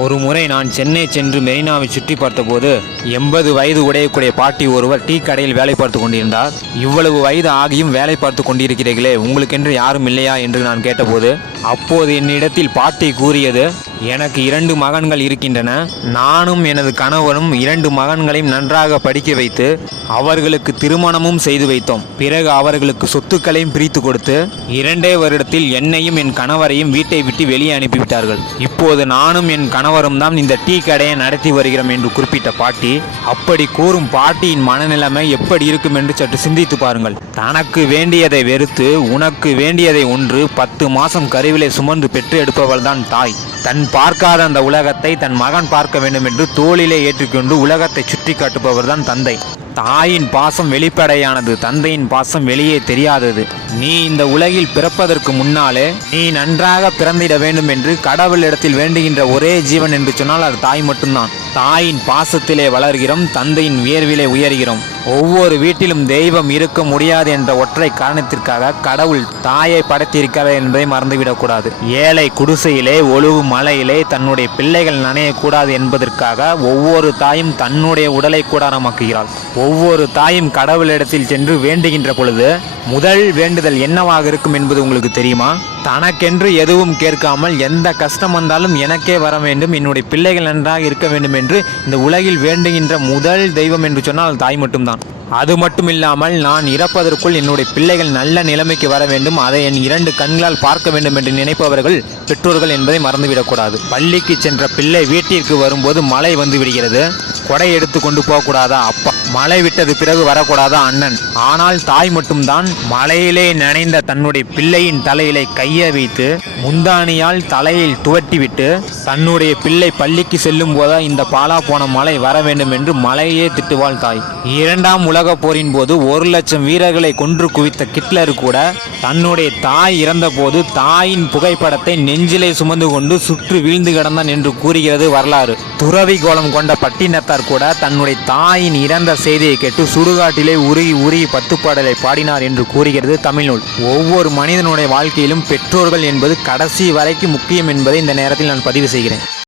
ஒரு முறை நான் சென்னை சென்று மெரினாவை சுற்றி பார்த்தபோது 80 வயது உடையக்கூடிய பாட்டி ஒருவர் டீ கடையில் வேலை பார்த்து கொண்டிருந்தார். இவ்வளவு வயது ஆகியும் வேலை பார்த்து கொண்டிருக்கிறீர்களே, உங்களுக்கென்று யாரும் இல்லையா என்று நான் கேட்டபோது அப்போது என்னிடத்தில் பாட்டி கூறியது, எனக்கு 2 மகன்கள் இருக்கின்றன. நானும் எனது கணவனும் 2 மகன்களையும் நன்றாக படிக்க வைத்து அவர்களுக்கு திருமணமும் செய்து வைத்தோம். பிறகு அவர்களுக்கு சொத்துக்களையும் பிரித்து கொடுத்து 2 வருடத்தில் என்னையும் என் கணவரையும் வீட்டை விட்டு வெளியே அனுப்பிவிட்டார்கள். இப்போது நானும் என் கணவரும் தான் இந்த டீ கடையை நடத்தி வருகிறோம் என்று குறிப்பிட்ட பாட்டி, அப்படி கூறும் பாட்டியின் மனநிலைமை எப்படி இருக்கும் என்று சற்று சிந்தித்து பாருங்கள். தனக்கு வேண்டியதை வெறுத்து உனக்கு வேண்டியதை ஒன்று 10 மாதம் கருவிலை சுமந்து பெற்று எடுப்பவள் தான் தாய். தன் பார்க்காத அந்த உலகத்தை தன் மகன் பார்க்க வேண்டும் என்று தோளிலே ஏற்றிக்கொண்டு உலகத்தை சுற்றி காட்டுபவர் தான் தந்தை. தாயின் பாசம் வெளிப்படையானது, தந்தையின் பாசம் வெளியே தெரியாதது. நீ இந்த உலகில் பிறப்பதற்கு முன்னாலே நீ நன்றாக பிறந்திட வேண்டும் என்று கடவுளிடத்தில் வேண்டுகின்ற ஒரே ஜீவன் என்று சொன்னால் அது தாய் மட்டும்தான். தாயின் பாசத்திலே வளர்கிறோம், தந்தையின் வியர்விலே உயர்கிறோம். ஒவ்வொரு வீட்டிலும் தெய்வம் இருக்க முடியாது என்ற ஒற்றை காரணத்திற்காக கடவுள் தாயை படைத்திருக்கிறார் என்பதை மறந்துவிடக்கூடாது. ஏழை குடிசையிலே ஒழுகு மலையிலே தன்னுடைய பிள்ளைகள் நனையக்கூடாது என்பதற்காக ஒவ்வொரு தாயும் தன்னுடைய உடலை கூடாரமாக்குகிறாள். ஒவ்வொரு தாயும் கடவுளிடத்தில் சென்று வேண்டுகின்ற பொழுது முதல் வேண்டுதல் என்னவாக இருக்கும் என்பது உங்களுக்கு தெரியுமா? தனக்கென்று எதுவும் கேட்காமல் எந்த கஷ்டம் வந்தாலும் எனக்கே வர வேண்டும், என்னுடைய பிள்ளைகள் நன்றாக இருக்க வேண்டும் என்று இந்த உலகில் வேண்டுகின்ற முதல் தெய்வம் என்று சொன்னால் தாய் மட்டும்தான். அது மட்டும் இல்லாமல் நான் இறப்பதற்குள் என்னுடைய பிள்ளைகள் நல்ல நிலைமைக்கு வர வேண்டும், அதை என் 2 கண்களால் பார்க்க வேண்டும் என்று நினைப்பவர்கள் பெற்றோர்கள் என்பதை மறந்துவிடக்கூடாது. பள்ளிக்கு சென்ற பிள்ளை வீட்டிற்கு வரும்போது மழை வந்து விடுகிறது, கொடை எடுத்து கொண்டு போகக்கூடாதா அப்பா? மழை விட்டது பிறகு வரக்கூடாதா அண்ணன்? ஆனால் தாய் மட்டும்தான் மழையிலே நனைந்த தன்னுடைய பிள்ளையின் தலையிலே கையை வைத்து முந்தானியால் தலையில் துவட்டிவிட்டு தன்னுடைய பிள்ளை பள்ளிக்கு செல்லும் போதா இந்த பாலா போன மழை வர வேண்டும் என்று மழையே திட்டுவாள் தாய். 2ஆம் உலகப் போரின் போது 1,00,000 வீரர்களை கொன்று குவித்த கிட்லர் கூட தன்னுடைய தாய் இறந்த போது தாயின் புகைப்படத்தை நெஞ்சிலே சுமந்து கொண்டு சுற்றி வீழ்ந்து கிடந்தான் என்று கூறுகிறது வரலாறு. துறவி கோலம் கொண்ட பட்டினத்தார் கூட தன்னுடைய தாயின் இறந்த செய்தியை கேட்டு சுடுகாட்டிலே உருகி உருகி 10 பாடலை பாடினார் என்று கூறுகிறது தமிழ்நூல். ஒவ்வொரு மனிதனுடைய வாழ்க்கையிலும் பெற்றோர்கள் என்பது கடைசி வரைக்கும் முக்கியம் என்பதை இந்த நேரத்தில் நான் பதிவு செய்கிறேன்.